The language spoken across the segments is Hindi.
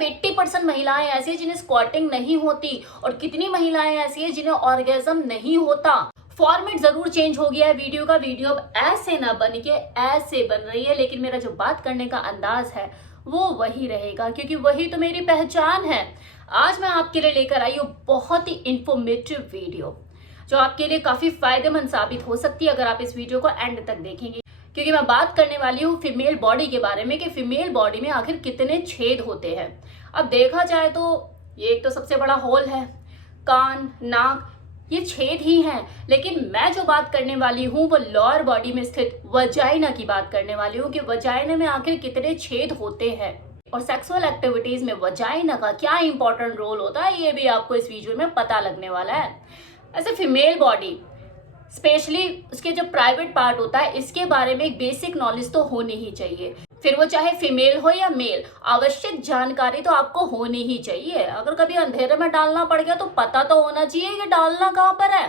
मतलब 80% महिलाएं ऐसी है जिन्हें स्क्वाटिंग नहीं होती, और कितनी महिलाएं ऐसी है जिन्हें ऑर्गेजम नहीं होता। फॉर्मेट जरूर चेंज हो गया है वीडियो का, वीडियो अब ऐसे ना बन के ऐसे बन रही है, लेकिन मेरा जो बात करने का अंदाज है वो वही रहेगा, क्योंकि वही तो मेरी पहचान है। आज मैं आपके लिए लेकर आई हूँ बहुत ही इंफॉर्मेटिव वीडियो, जो आपके लिए काफी फायदेमंद साबित हो सकती है अगर आप इस वीडियो को एंड तक देखेंगे। क्योंकि मैं बात करने वाली हूँ फीमेल बॉडी के बारे में, कि फीमेल बॉडी में आखिर कितने छेद होते हैं। अब देखा जाए तो ये एक तो सबसे बड़ा होल है, कान, नाक, ये छेद ही हैं। लेकिन मैं जो बात करने वाली हूँ वो लोअर बॉडी में स्थित वजाइना की बात करने वाली हूँ, कि वजाइना में आखिर कितने छेद होते हैं और सेक्सुअल एक्टिविटीज में वजाइना का क्या इंपॉर्टेंट रोल होता है, ये भी आपको इस वीडियो में पता लगने वाला है। ऐसे फीमेल बॉडी स्पेशली उसके जो प्राइवेट पार्ट होता है, इसके बारे में एक बेसिक नॉलेज तो होनी ही चाहिए। फिर वो चाहे फीमेल हो या मेल, आवश्यक जानकारी तो आपको होनी ही चाहिए। अगर कभी अंधेरे में डालना पड़ गया तो पता तो होना चाहिए कि डालना कहाँ पर है।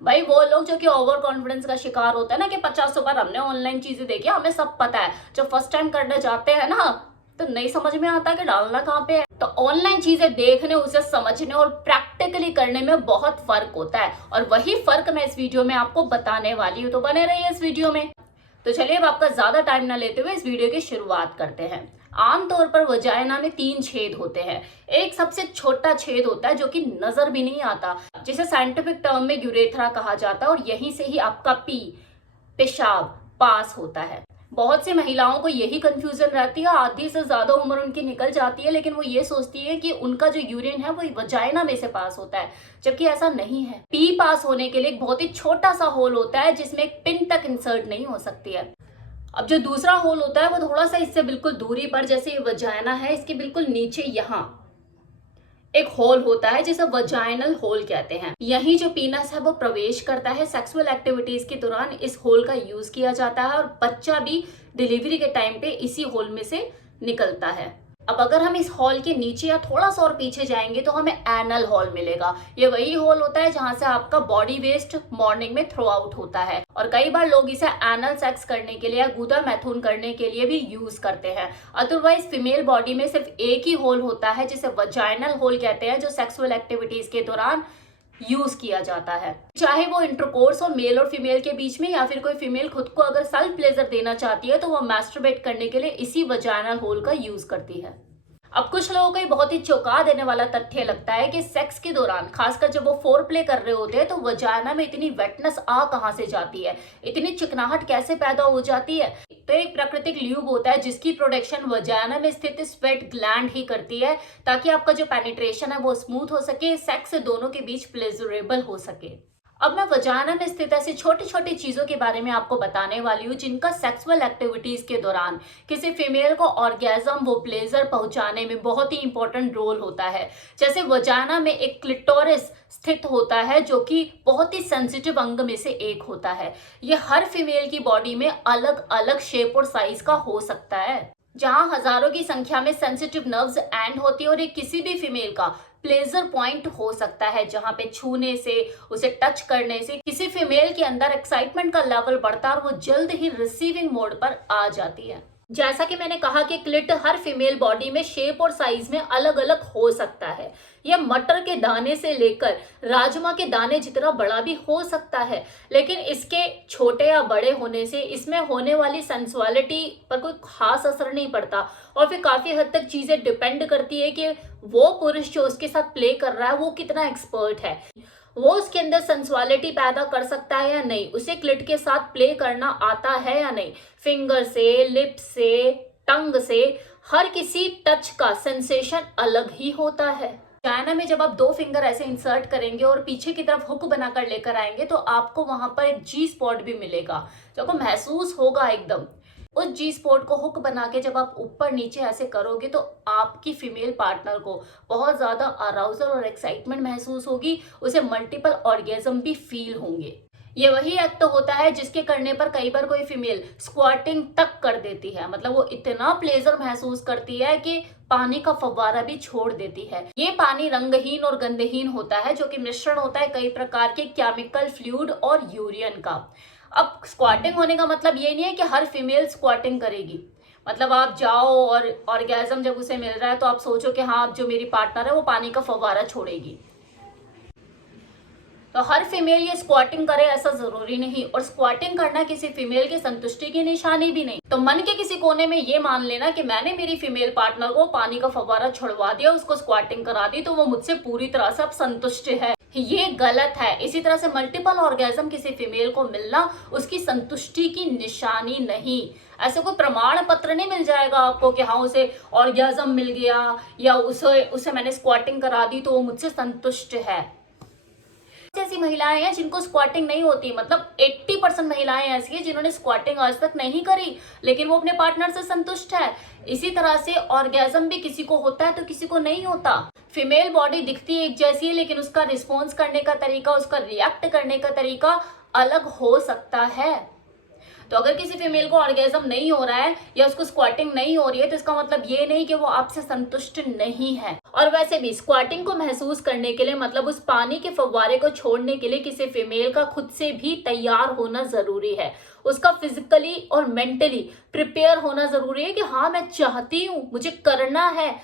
भाई वो लोग जो कि ओवर कॉन्फिडेंस का शिकार होता है ना, कि 50 बार हमने ऑनलाइन चीजें देखी, हमें सब पता है, जब फर्स्ट टाइम करने जाते हैं ना तो नहीं समझ में आता कि डालना कहाँ पे है। तो ऑनलाइन चीजें देखने, उसे समझने और प्रैक्टिकली करने में बहुत फर्क होता है, और वही फर्क मैं इस वीडियो में आपको बताने वाली हूँ। तो बने रहिए इस वीडियो में। तो चलिए अब आपका ज्यादा टाइम ना लेते हुए इस वीडियो की शुरुआत करते हैं। आमतौर पर वजाइना में 3 छेद होते हैं। एक सबसे छोटा छेद होता है जो कि नजर भी नहीं आता, जिसे साइंटिफिक टर्म में यूरेथ्रा कहा जाता है, और यहीं से ही आपका पेशाब पास होता है। बहुत सी महिलाओं को यही कंफ्यूजन रहती है, आधी से ज्यादा उम्र उनकी निकल जाती है, लेकिन वो ये सोचती है कि उनका जो यूरिन है वो वजाइना में से पास होता है, जबकि ऐसा नहीं है। पी पास होने के लिए एक बहुत ही छोटा सा होल होता है, जिसमें एक पिन तक इंसर्ट नहीं हो सकती है। अब जो दूसरा होल होता है वो थोड़ा सा इससे बिल्कुल दूरी पर, जैसे ये वजाइना है इसके बिल्कुल नीचे यहाँ एक होल होता है जिसे वजाइनल होल कहते हैं। यही जो पीनस है वो प्रवेश करता है। सेक्सुअल एक्टिविटीज के दौरान इस होल का यूज किया जाता है, और बच्चा भी डिलीवरी के टाइम पे इसी होल में से निकलता है। अब अगर हम इस हॉल के नीचे या थोड़ा सा और पीछे जाएंगे तो हमें एनल हॉल मिलेगा। ये वही हॉल होता है जहां से आपका बॉडी वेस्ट मॉर्निंग में थ्रो आउट होता है, और कई बार लोग इसे एनल सेक्स करने के लिए या गुदा मैथुन करने के लिए भी यूज करते हैं। अदरवाइज फीमेल बॉडी में सिर्फ एक ही होल होता है जिसे वजाइनल होल कहते हैं, जो सेक्सुअल एक्टिविटीज के दौरान यूज किया जाता है। चाहे वो इंटरकोर्स हो मेल और फीमेल के बीच में, या फिर कोई फीमेल खुद को अगर सेल्फ प्लेजर देना चाहती है तो वो मैस्टरबेट करने के लिए इसी वजाइनल होल का यूज करती है। अब कुछ लोगों को ये बहुत ही चौंका देने वाला तथ्य लगता है कि सेक्स के दौरान, खासकर जब वो फोर प्ले कर रहे होते हैं, तो वजाइना में इतनी वेटनेस कहां से जाती है, इतनी चिकनाहट कैसे पैदा हो जाती है। तो एक प्राकृतिक ल्यूब होता है जिसकी प्रोडक्शन वजाइना में स्थित स्वेट ग्लैंड ही करती है, ताकि आपका जो पेनिट्रेशन है वो स्मूथ हो सके, सेक्स दोनों के बीच प्लेजरेबल हो सके। अब मैं वजाइना में स्थित ऐसी छोटी छोटी चीजों के बारे में आपको बताने वाली हूँ, जिनका सेक्सुअल एक्टिविटीज के दौरान किसी फीमेल को ऑर्गेजम वो प्लेजर पहुंचाने में बहुत ही इंपॉर्टेंट रोल होता है। जैसे वजाइना में एक क्लिटोरिस स्थित होता है, जो कि बहुत ही सेंसिटिव अंग में से एक होता है। ये हर फीमेल की बॉडी में अलग अलग शेप और साइज का हो सकता है, जहां हजारों की संख्या में सेंसिटिव नर्व्स एंड होती है, और ये किसी भी फीमेल का प्लेजर पॉइंट हो सकता है, जहां पे छूने से, उसे टच करने से किसी फीमेल के अंदर एक्साइटमेंट का लेवल बढ़ता है और वो जल्द ही रिसीविंग मोड पर आ जाती है। जैसा कि मैंने कहा कि क्लिट हर फीमेल बॉडी में शेप और साइज में अलग अलग हो सकता है। यह मटर के दाने से लेकर राजमा के दाने जितना बड़ा भी हो सकता है, लेकिन इसके छोटे या बड़े होने से इसमें होने वाली सेंसुअलिटी पर कोई खास असर नहीं पड़ता, और फिर काफी हद तक चीजें डिपेंड करती है कि वो पुरुष जो उसके साथ प्ले कर रहा है वो कितना एक्सपर्ट है, वो उसके अंदर सेंसुअलिटी पैदा कर सकता है या नहीं, उसे क्लिट के साथ प्ले करना आता है या नहीं। फिंगर से, लिप से, टंग से, हर किसी टच का सेंसेशन अलग ही होता है। चाइना में जब आप 2 फिंगर ऐसे इंसर्ट करेंगे और पीछे की तरफ हुक बनाकर लेकर आएंगे, तो आपको वहां पर एक जी स्पॉट भी मिलेगा, जो आपको महसूस होगा एकदम। उस जी स्पॉट को हुक बना के जब आप ऊपर नीचे ऐसे करोगे, तो आपकी फीमेल पार्टनर को बहुत ज्यादा अराउजल और एक्साइटमेंट महसूस होगी, उसे मल्टीपल ऑर्गेजम भी फील होंगे। ये वही एक्ट होता है जिसके करने पर कई बार कोई फीमेल स्क्वाटिंग तक कर देती है, मतलब वो इतना प्लेजर महसूस करती है कि पानी का फव्वारा भी छोड़ देती है। ये पानी रंगहीन और गंधहीन होता है, जो कि मिश्रण होता है कई प्रकार के केमिकल फ्लूइड और यूरिन का। अब स्क्वाटिंग होने का मतलब ये नहीं है कि हर फीमेल स्क्वाटिंग करेगी, मतलब आप जाओ और ऑर्गेज्म जब उसे मिल रहा है तो आप सोचो कि हाँ अब जो मेरी पार्टनर है वो पानी का फव्वारा छोड़ेगी। तो हर फीमेल ये स्क्वाटिंग करे ऐसा जरूरी नहीं, और स्क्वाटिंग करना किसी फीमेल की संतुष्टि की निशानी भी नहीं। तो मन के किसी कोने में ये मान लेना कि मैंने मेरी फीमेल पार्टनर को पानी का फव्वारा छुड़वा दिया, उसको स्क्वाटिंग करा दी, तो वो मुझसे पूरी तरह से अब संतुष्ट है, ये गलत है। इसी तरह से मल्टीपल ऑर्गेजम किसी फीमेल को मिलना उसकी संतुष्टि की निशानी नहीं। ऐसे कोई प्रमाण पत्र नहीं मिल जाएगा आपको कि हाँ उसे ऑर्गेजम मिल गया या उसे मैंने स्क्वाटिंग करा दी तो वो मुझसे संतुष्ट है। ऐसी महिलाएं हैं जिनको स्क्वाटिंग नहीं होती, मतलब 80% महिलाएं ऐसी हैं जिन्होंने स्क्वाटिंग आज तक नहीं करी लेकिन वो अपने पार्टनर से संतुष्ट है। इसी तरह से ऑर्गेजम भी किसी को होता है तो किसी को नहीं होता। फीमेल बॉडी दिखती एक जैसी है लेकिन उसका रिस्पॉन्स करने का तरीका, उसका रिएक्ट करने का तरीका अलग हो सकता है। तो अगर किसी फीमेल को ऑर्गेजम नहीं हो रहा है या उसको स्क्वाटिंग नहीं हो रही है तो इसका मतलब ये नहीं कि वो आपसे संतुष्ट नहीं है। और वैसे भी स्क्वाटिंग को महसूस करने के लिए, मतलब उस पानी के फव्वारे को छोड़ने के लिए किसी फीमेल का खुद से भी तैयार होना जरूरी है। उसका फिजिकली और मेंटली प्रिपेयर होना जरूरी है कि हाँ मैं चाहती हूँ, मुझे करना है।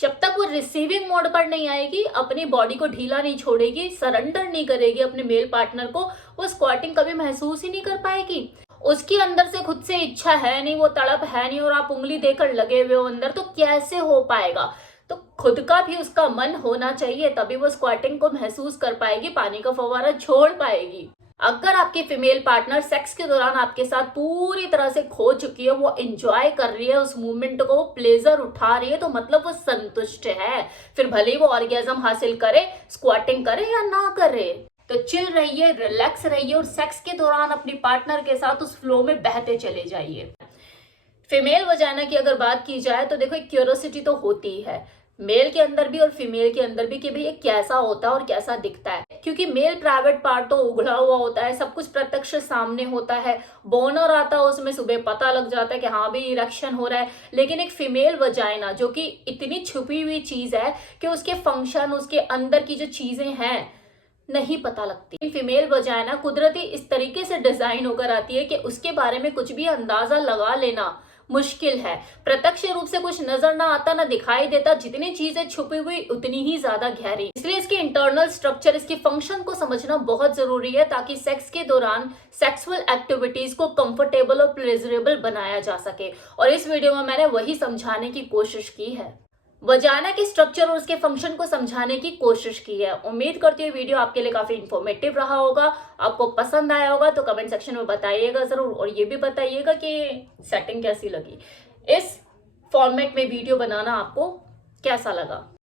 जब तक वो रिसीविंग मोड पर नहीं आएगी, अपनी बॉडी को ढीला नहीं छोड़ेगी, सरेंडर नहीं करेगी अपने मेल पार्टनर को, वो स्क्वाटिंग कभी महसूस ही नहीं कर पाएगी। उसके अंदर से खुद से इच्छा है नहीं, वो तड़प है नहीं, और आप उंगली देकर लगे हुए हो अंदर, तो कैसे हो पाएगा। तो खुद का भी उसका मन होना चाहिए, तभी वो स्क्वाटिंग को महसूस कर पाएगी, पानी का फव्वारा छोड़ पाएगी। अगर आपकी फीमेल पार्टनर सेक्स के दौरान आपके साथ पूरी तरह से खो चुकी है, वो एंजॉय कर रही है उस मूवमेंट को, प्लेजर उठा रही है, तो मतलब वो संतुष्ट है। फिर भले ही वो ऑर्गेजम हासिल करे, स्क्वाटिंग करे या ना करे। तो चिल रहिए, रिलैक्स रहिए और सेक्स के दौरान अपनी पार्टनर के साथ उस फ्लो में बहते चले जाइए। फीमेल वजाइना की अगर बात की जाए तो देखो एक क्यूरियोसिटी तो होती ही है, मेल के अंदर भी और फीमेल के अंदर भी, कि भाई ये कैसा होता है और कैसा दिखता है। क्योंकि मेल प्राइवेट पार्ट तो उघड़ा हुआ होता है, सब कुछ प्रत्यक्ष सामने होता है, बोनर आता है उसमें सुबह पता लग जाता है कि हाँ भी इरेक्शन हो रहा है। लेकिन एक फीमेल वजाइना जो कि इतनी छुपी हुई चीज है कि उसके फंक्शन, उसके अंदर की जो चीजें हैं नहीं पता लगती। फीमेल वजाइना कुदरती इस तरीके से डिजाइन होकर आती है कि उसके बारे में कुछ भी अंदाजा लगा लेना मुश्किल है। प्रत्यक्ष रूप से कुछ नजर ना आता, ना दिखाई देता, जितनी चीजें छुपी हुई उतनी ही ज्यादा गहरी। इसलिए इसके इंटरनल स्ट्रक्चर, इसके फंक्शन को समझना बहुत जरूरी है ताकि सेक्स के दौरान सेक्सुअल एक्टिविटीज को कंफर्टेबल और प्लेजरेबल बनाया जा सके। और इस वीडियो में मैंने वही समझाने की कोशिश की है, वजाइना के स्ट्रक्चर और उसके फंक्शन को समझाने की कोशिश की है। उम्मीद करती हूँ वीडियो आपके लिए काफी इंफॉर्मेटिव रहा होगा, आपको पसंद आया होगा। तो कमेंट सेक्शन में बताइएगा जरूर, और ये भी बताइएगा कि सेटिंग कैसी लगी, इस फॉर्मेट में वीडियो बनाना आपको कैसा लगा।